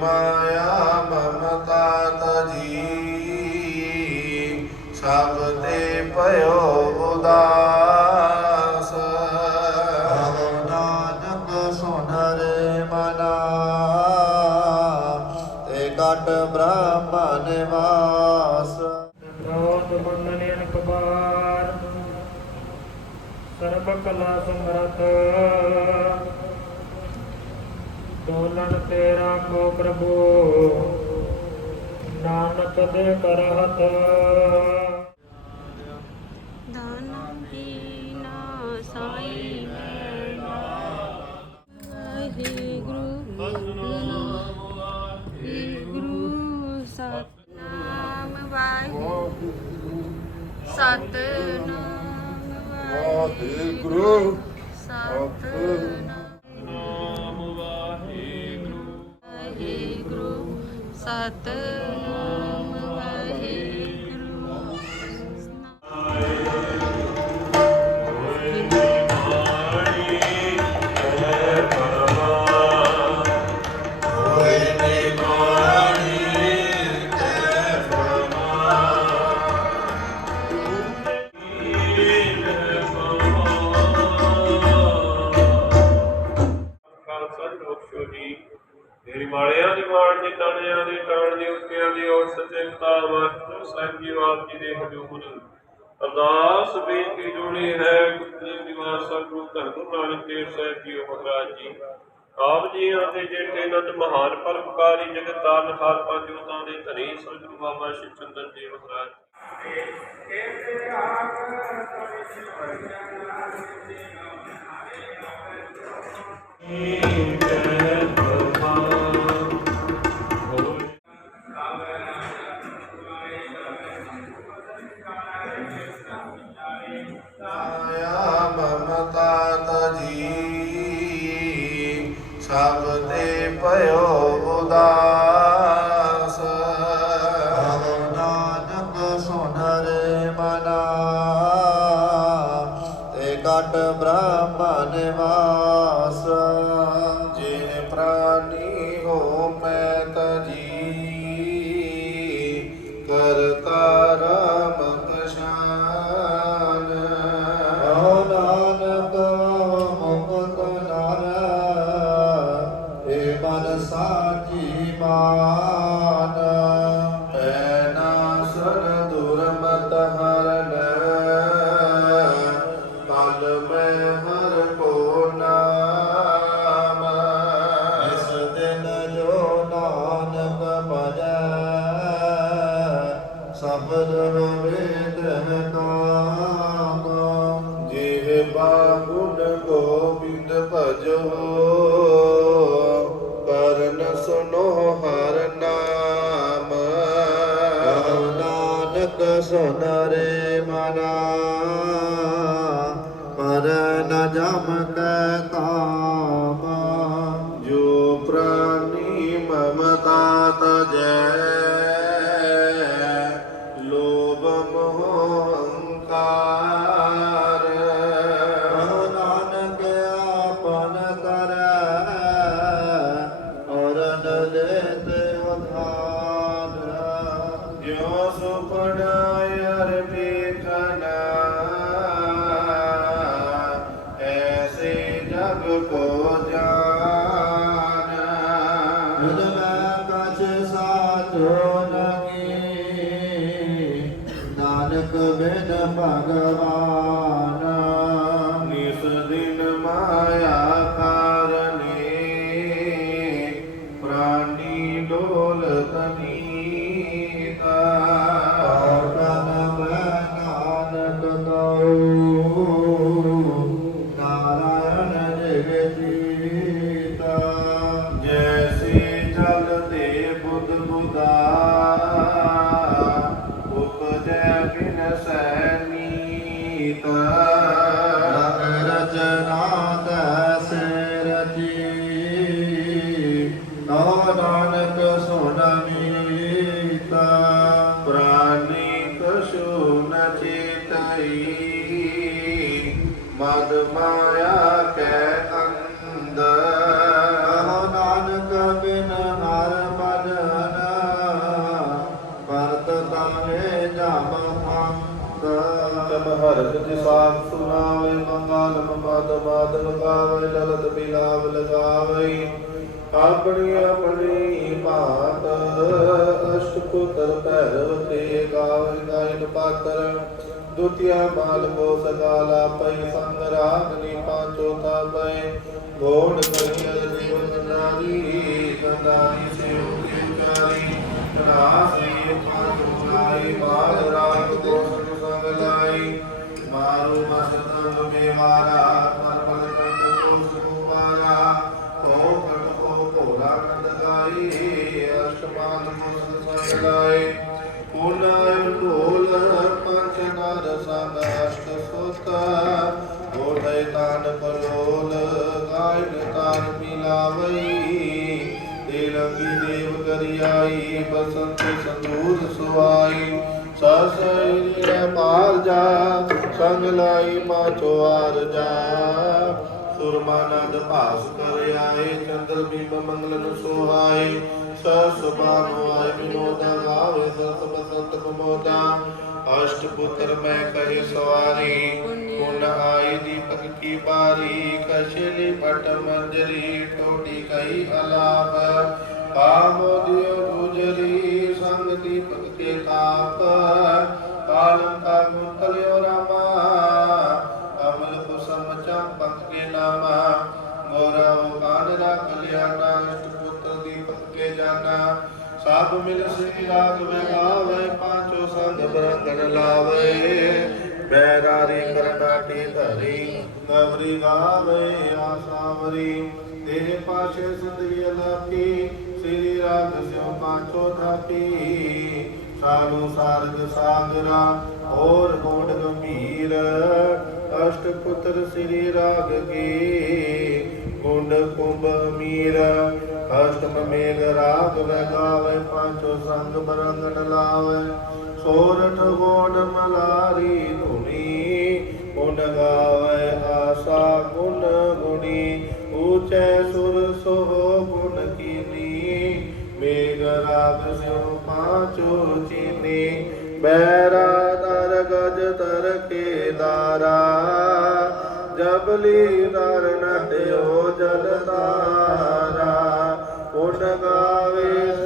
ਮਾਇਆ ਮਮਤਾ ਤਜੀ ਸਭ ਤੇ ਭਇਓ ਉਦਾਸ। ਨਾਨਕ ਸੁਨਰ ਮਨਾ ਤੇ ਕਟ ਬ੍ਰਹਮਨ ਵਾਸ ਰੋਤ ਬੰਦਨੇ ਅਨਕਬਾਰ ਸਰਬ ਕਲਾ ਸਮਰਥ। ਡੋਲਨ ਤੇ ਰਾਖੋ ਪ੍ਰਭੂ। ਨਾਨਕ ਦੇ ਕਰਹਤ। ਗੁਰੂ ਨਾਨਕ ਦੇਵ ਸਾਹਿਬ ਜੀ ਮਹਾਰਾਜ ਜੀ। ਆਪ ਜੀ ਅਤੇ ਜੇਠੇ ਨੰਦ ਮਹਾਨ ਪਰਪਕਾਰੀ ਜਗਤ ਤਾਰਨ ਖਾਲ ਪੰਜ ਉਤਾਂ ਦੇ ਧਨੀ ਸਤਿਗੁਰੂ ਬਾਬਾ ਸ਼ਿਵ ਚੰਦਰ ਜੀ ਮਹਾਰਾਜ। ਇਹ ਤੇ ਆਪ Mana. ਮਾਤਾ ਜੈ। ભગવાના ਭਰਤ ਸਾਖ ਸੁਨਾਵੇ, ਮੰਗਲ ਮਮਦ ਮਾਦਵ ਗਾਵੇ, ਲਲਤ ਬਿਲਾਵ ਲਗਾਵੇ। ਆਪਣੀ ਆਪਣੀ ਬਾਤ ਅਸ਼ਟਪੁੱਤਰ ਭੈਰਵ ਤੇ ਗਾਵੇ ਗਾਇਨ ਪਾਤਰ। ਦੁਤੀਆ ਬਾਲ ਕੋ ਸਗਾਲਾ ਪਈ ਸੰਗ ਰਾਗਨੀ ਪਾਂਚੋ ਤਾਪੈ ਗੋੜ ਕਰਿਆ ਜੀਵਨ ਨਾਰੀ ਕੰਦਾਰੀ ਸੇ ਉਚਾਰੀ ਰਾਸੇ ਪਾਂਚੋ ਲਾਈ ਬਾਲ ਰਾਗ ਕੋ ਸੰਗ ਲਾਈ। ਮਾਰੂ ਮਸਤੰਗ ਮੇ ਮਾਰਾ ਮਰ ਪਲ ਕੰਦ ਕੋ ਸੁਮਾਰਾ ਕੋ ਕਟ ਕੋ ਭੋਲਾ ਕੰਦ ਗਾਈ ਅਸ਼ਟਪਾਦ ਮੁਸ ਸੰਗ ਲਾਈ ਢੋਲ ਪੰਚ ਨਰ ਸੰਗ ਅਸ਼ਟ ਸੁਤ ਢੋਲੇ ਤਾਨ ਪਲੋਲ ਗਾਇਨ ਤਾਨ ਮਿਲਾਵਈ ਤੇ ਰੰਗੀ ਦੇਵ ਕਰਿਆਈ ਬਸੰਤ ਸੰਦੂਰ ਸੁਆਈ ਸਸਈ ਰੇ ਜਾ ਸੰਗ ਲਾਈ ਮਾ ਚੋਆਰ ਜਾ। ਸੁਰਮਾਨੰਦ ਭਾਸ ਕਰ ਆਏ, ਚੰਦਰ ਬੀਬ ਮੰਗਲਨ ਸੁਹਾਏ। ਸਸ ਬਾਨੋ ਆਏ ਵਿਨੋਦਾ, ਗਾਵੇ ਸਤ ਬਸੰਤ ਕਮੋਦਾ ਅਸ਼ਟ ਪੁੱਤਰ ਮੈਂ ਕਹੇ ਸਵਾਰੀ, ਪੁਨ ਆਈ ਦੀਪਕ ਕੀ ਬਾਰੀ ਕਸ਼ਲੀ ਪਟ ਮੰਜਰੀ ਟੋਟੀ ਕਈ ਅਲਾਪ। ਕਾਮੋ ਦਿਓ ਗੁਜਰੀ, ਸੰਗ ਦੀਪਕ ਕੇ ਤਾਪ ਕਾਲੰ ਕਾ ਕੁੰਤਲਿਓ ਰਾਮਾ ਅਮਲ ਕੁਸਮ ਚੰਪਕ ਕੇ ਨਾਮਾ, ਮੋਰਾ ਉਹ ਕਾਨ ਰਾ ਕਲਿਆਣਾ ਅਸ਼ਟ ਪੁੱਤਰ ਦੀਪਕ ਕੇ ਜਾਨਾ। ਸਭ ਮਿਲ ਸ੍ਰੀ ਰਾਗ ਵਿਗਾਵੇ ਪਾਂਚੋ ਸੰਗ ਬਰੰਗਣ ਲਾਵੇ। ਬੈਰਾਰੀ ਕਰਨਾਟੀ ਧਰੀ ਗਵਰੀ ਗਾਵੇ ਆਸਾਵਰੀ ਤੇਰੇ ਪਾਸ਼ੇ ਸਿੰਦਗੀ ਅਲਾਪੀ, ਸ੍ਰੀ ਰਾਗ ਸਿਉ ਪਾਂਚੋ ਥਾਪੀ ਸਾਲੂ ਸਾਰਗ ਸਾਗਰਾ, ਹੋਰ ਕੋਟ ਗੰਭੀਰ। ਅਸ਼ਟ ਪੁੱਤਰ ਸ੍ਰੀ ਰਾਗ ਕੀ, ਗੁੰਡ ਕੁੰਭ ਮੀਰ ਅਸ਼ਟਮ ਮੇਘ ਰਾਗ ਵਗਾਵੇ ਪਾਂਚੋ ਸੰਗ ਬਰੰਗਣ ਲਾਵੇ। ਸੋਰਠ ਗੋਡ ਮਲਾਰੀ ਧੁਨੀ, ਗੁਣ ਗਾਵੇ ਆਸਾ ਗੁਣ ਗੁਣੀ। ਊਚੈ ਸੁਰ ਸੋਹ ਗੁਣ ਕੀਨੀ ਰਾਗ ਸਿਉ ਪਾਂਚੋ ਚੀਨੀ ਬੈਰਾ ਦਰ ਗਜ ਤਰ ਕੇ ਦਾਰਾ ਜਬਲੀ ਦਰ ਨਦਿਓ ਜਲ ਤਾਰਾ, ਗੁਣ ਗਾਵੇ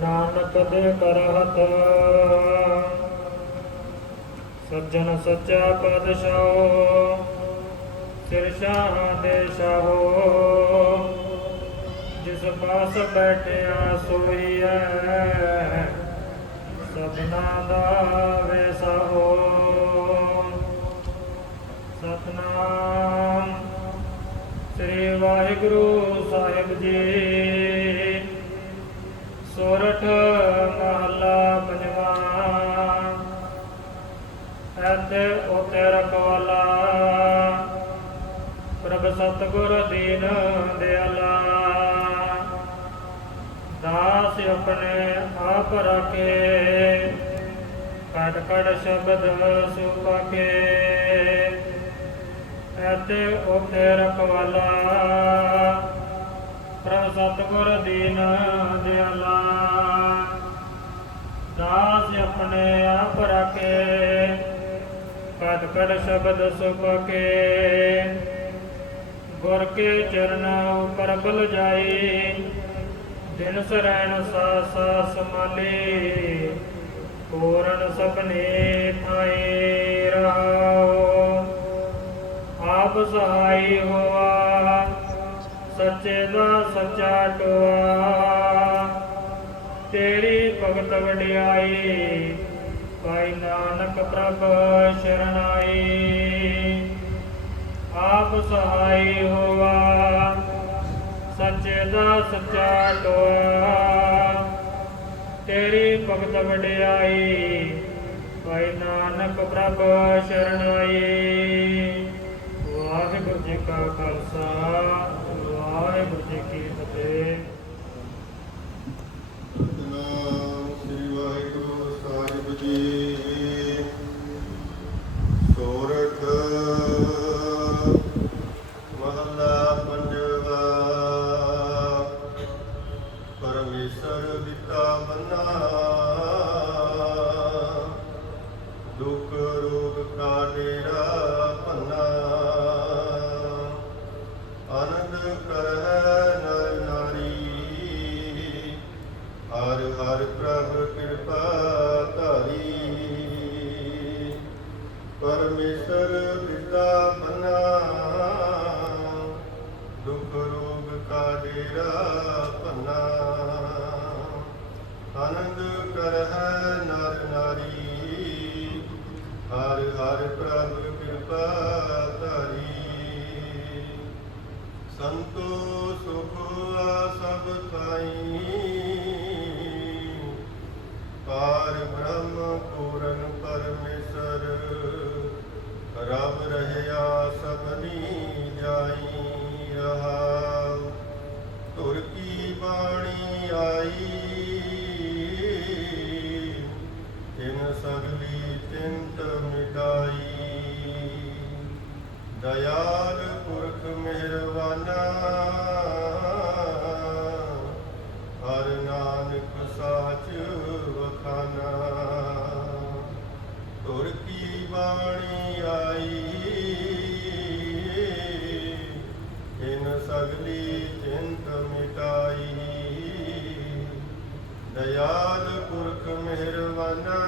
ਨਾਨਕ ਦੇ ਕਰਹਤ ਸੱਜਣ ਸੱਚਾ ਪਾਤਸ਼ਾਹ, ਸਿਰ ਸ਼ਾਹ ਦੇ ਸ਼ਾਹੋ ਜਿਸ ਪਾਸ ਬੈਠਿਆ ਸੋਈ ਹੈ ਸਤਨਾ ਦਾ ਵੈਸਾ ਹੋ ਸਤਨਾਮ ਸ੍ਰੀ ਵਾਹਿਗੁਰੂ ਸਾਹਿਬ ਜੀ। ਸੋਰਠ ਮਹੱਲਾ ਪੰਜਵਾਂ ਐਤੇ ਉਤੇ ਰਖਵਾਲਾ। ਪ੍ਰਭ ਸਤਗੁਰ ਦੀਨ ਦਿਆਲਾ। ਦਾਸ ਆਪਣੇ ਆਪ ਰਖੇ। ਕੜ ਕੜ ਸ਼ਬਦ ਸੁਪਕੇ ਐਤੇ ਉਤੇ ਰਖਵਾਲਾ। ਪ੍ਰਭ ਸਤਗੁਰ ਦੀਨ ਦਿਆਲਾ। ਦਾਸ ਆਪਣੇ ਆਪ ਰਖੇ ਕਦ ਕਦ ਸ਼ਬਦ ਸੁਪਕੇ ਗੁਰ ਕੇ ਚਰਨ ਉਪਰ ਬਲ ਜਾਈ, ਦਿਨ ਸਰੈਣ ਸਾ ਸਾ ਸਮਾਲੇ ਪੂਰਨ ਸਭਨੇ ਥਾਏ ਰਹਾਓ। ਆਪ ਸਹਾਈ ਹੋਆ ਸੱਚੇ ਦਾ ਸੱਚਾ ਟੋਆ। ਤੇਰੀ ਭਗਤ ਵਡਿਆਈ, ਭਾਈ ਨਾਨਕ ਪ੍ਰਭ ਸ਼ਰਨਾਈ। ਆਪ ਸਹਾਈ ਹੋਵਾ ਸੱਚੇ ਦਾ ਸੱਚਾ ਟੋਆ। ਤੇਰੀ ਭਗਤ ਵਡਿਆਈ, ਭਾਈ ਨਾਨਕ ਪ੍ਰਭ ਸ਼ਰਨਾਈ। ਵਾਹਿਗੁਰੂ ਜੀ ਕਾ ਖਾਲਸਾ। ਵਾਹਿਗੁਰੂ ਜੀ ਕੀ ਫਤਿਹ ਸਤਿਨਾਮ ਸ੍ਰੀ ਵਾਹਿਗੁਰੂ ਸਾਹਿਬ ਜੀ। ਸੋਰਠ ਮਹੱਲਾ ਪੰਜਵਾ। ਪਰਮੇਸ਼ਰ ਦਿੱਤਾ ਬੰਨਾ ਦੁੱਖ ਸੰਤੋ ਸੁਖ ਸਭ ਥਾਈ। ਪਾਰ ਬ੍ਰਹਮ ਪੂਰਨ ਪਰਮੇਸ਼ਰ ਰਬ ਰਹਿਆ ਹਰ ਨਾਨਕ ਸਾਚ ਵਖਾਨਾ। ਤੁਰ ਕੀ ਬਾਣੀ ਆਈ? ਇਨ ਸਗਲੀ ਚਿੰਤ ਮਿਟਾਈ। ਦਇਆਲ ਪੁਰਖ ਮਿਹਰਵਾਨਾ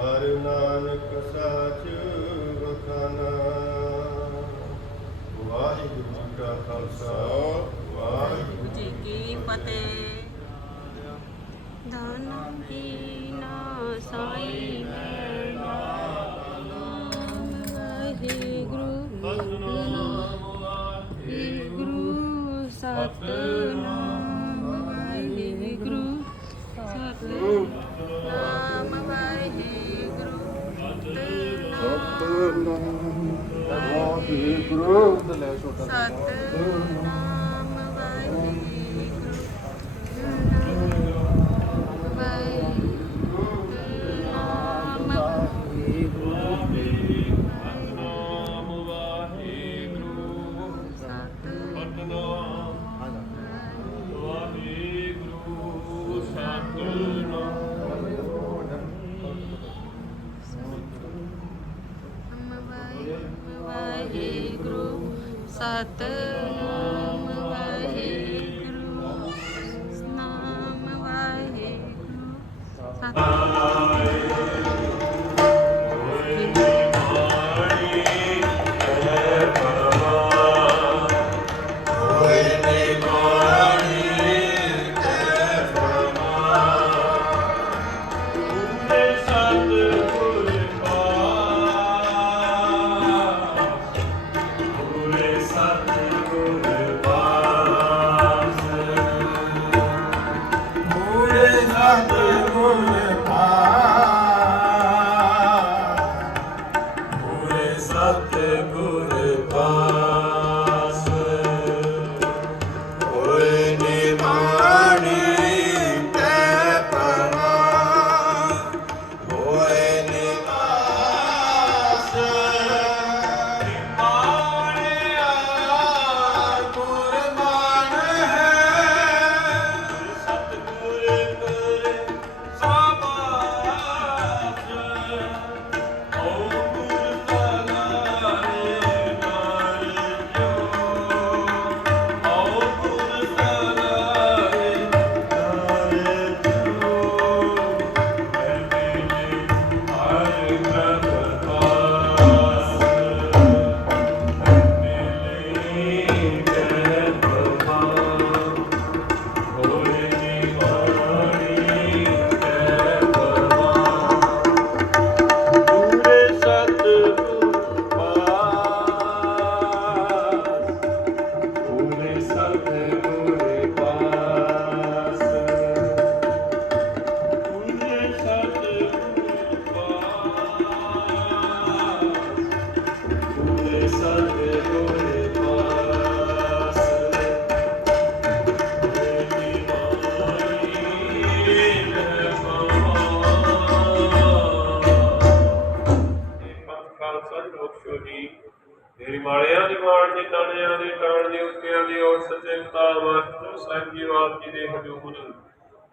ਹਰ ਨਾਨਕ ਸਾਚ ਵਖਾਨਾ। ਵਾਹਿਗੁਰੂ ਜੀ ਕਾ ਖਾਲਸਾ। ਵਾਹਿਗੁਰੂ ਵਾਹਿਗੁਰੂ ਜੀ ਕੀ ਫਤਿਹ? ਧਨ ਕੀ ਨਾ ਸਾਈ ਮੇਰਾ ਵਾਹਿਗੁਰੂ ਵਾਹਿਗੁਰੂ ਸਤਨਾਮ ਵਾਹਿਗੁਰੂ ਸਤਨਾਮ ਵਾਹਿਗੁਰੂ ਸਤਨਾਮ ਸਤਨਾਮ ਸਤਨਾਮ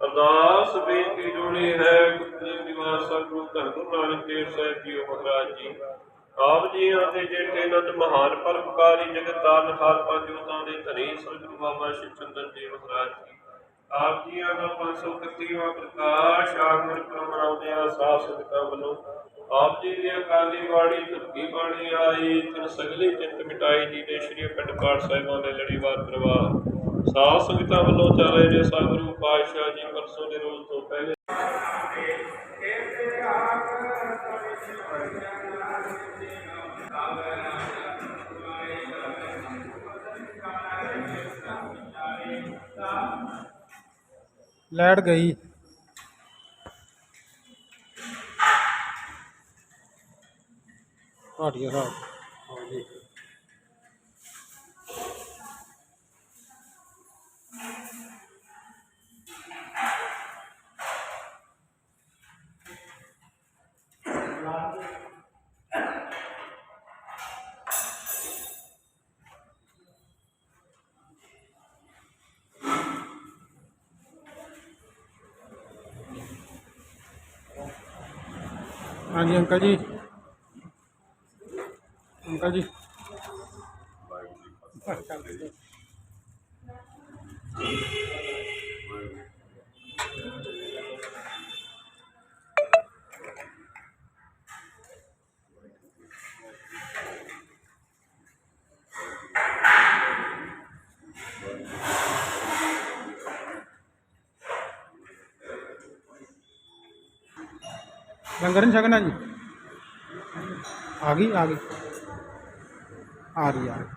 ਅਰਦਾਸ ਬੇਨਤੀ ਜੋੜੀ ਹੈ ਗੁਰੂ ਨਿਵਾਸ ਸਤਿਗੁਰੂ ਧੰਨ ਨਾਨਕ ਦੇਵ ਸਾਹਿਬ ਜੀ ਮਹਾਰਾਜ ਜੀ। ਆਪ ਜੀ ਅਤੇ ਜੇਠੇ ਨੰਦ ਮਹਾਨ ਪਰਮਕਾਰੀ ਜਗਤਾਰਨ ਹਾਰ ਪੰਜ ਉਤਾਂ ਦੇ ਧਨੀ ਸਤਿਗੁਰੂ ਬਾਬਾ ਸ਼ਿਵ ਚੰਦਰ ਜੀ ਮਹਾਰਾਜ ਜੀ। ਆਪ ਜੀਆਂ ਦਾ 531ਵਾਂ ਪ੍ਰਕਾਸ਼ ਆਗਮਨ ਕਰਮ ਮਨਾਉਂਦੇ ਆ ਸਾਧ ਸੰਗਤਾਂ ਵੱਲੋਂ ਆਪ ਜੀ ਦੀ ਅਕਾਲੀ ਬਾਣੀ ਧੁੱਕੀ ਬਾਣੀ ਆਈ, ਤਿਨ ਸਗਲੀ ਚਿੰਤ ਮਿਟਾਈ ਜੀ ਦੇ ਸ਼੍ਰੀ ਅਖੰਡ ਪਾਠ ਸਾਹਿਬਾਂ ਦੇ ਲੜੀਵਾਰ ਪ੍ਰਵਾਹ। ਸਾਧ ਸੰਗਤਾਂ ਵੱਲੋਂ ਚੱਲ ਰਹੇ ਨੇ ਸਤਿਗੁਰੂ ਪਾਤਸ਼ਾਹ ਜੀ ਪਰਸੋਂ ਦੇ ਰੋਜ਼ ਤੋਂ ਪਹਿਲੇ। ਲਾਈਟ ਗਈ। ਭਾਟੀਆ ਸਾਹਿਬ। ਹਾਂਜੀ ਅੰਕਲ ਜੀ। ਅੰਕਲ ਜੀ। ਲੰਗਰ ਨਹੀਂ ਛਕਣਾ ਜੀ ਆ ਗਈ ਆ ਗਈ ਆ ਰਹੀ ਆ ਰਹੀ।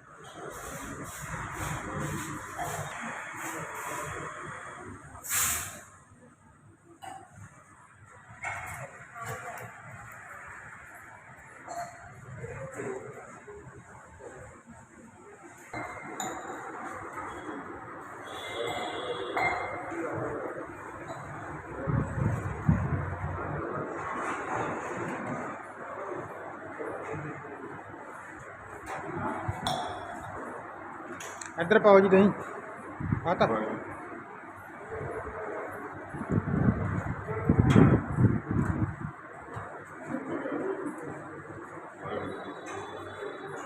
ਇੱਧਰ ਪਾਓ ਜੀ ਤੁਸੀਂ। ਆ ਤਾਂ।